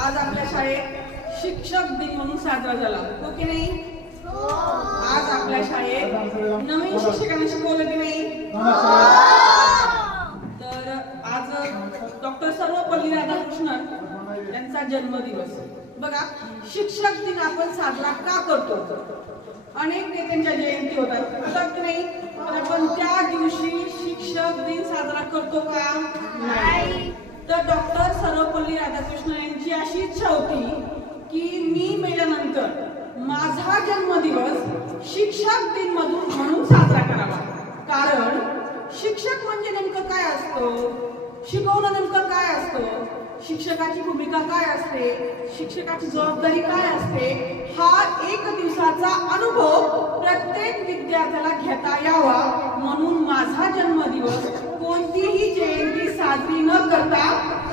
आज आपल्या शाळेत शिक्षक दिन म्हणून साजरा झाला, हो की नाही? आज आपल्या शाळेत नवीन शिक्षकांना शिकवलं की नाही? तर आज डॉक्टर सर्वपल्ली राधाकृष्णन यांचा जन्मदिवस. बघा, शिक्षक दिन आपण साजरा का करतो? अनेक नेत्यांच्या जयंती होतात की नाही? पण त्या दिवशी शिक्षक दिन साजरा करतो का? नाही. तर डॉक्टर सर्वपल्ली राधाकृष्णन यांची अशी इच्छा होती की मी मेल्यानंतर माझा जन्मदिवस शिक्षक दिन म्हणून साजरा करावा. कारण शिक्षक म्हणजे नेमकं काय असतं? शिकवणं नेमकं काय असतं? शिक्षकाची भूमिका काय असते? शिक्षकाची जबाबदारी काय असते? हा एक दिवसाचा अनुभव प्रत्येक विद्यार्थ्याला घेता यावा म्हणून माझा जन्मदिवस कोणतीही जयंती साजरी न करता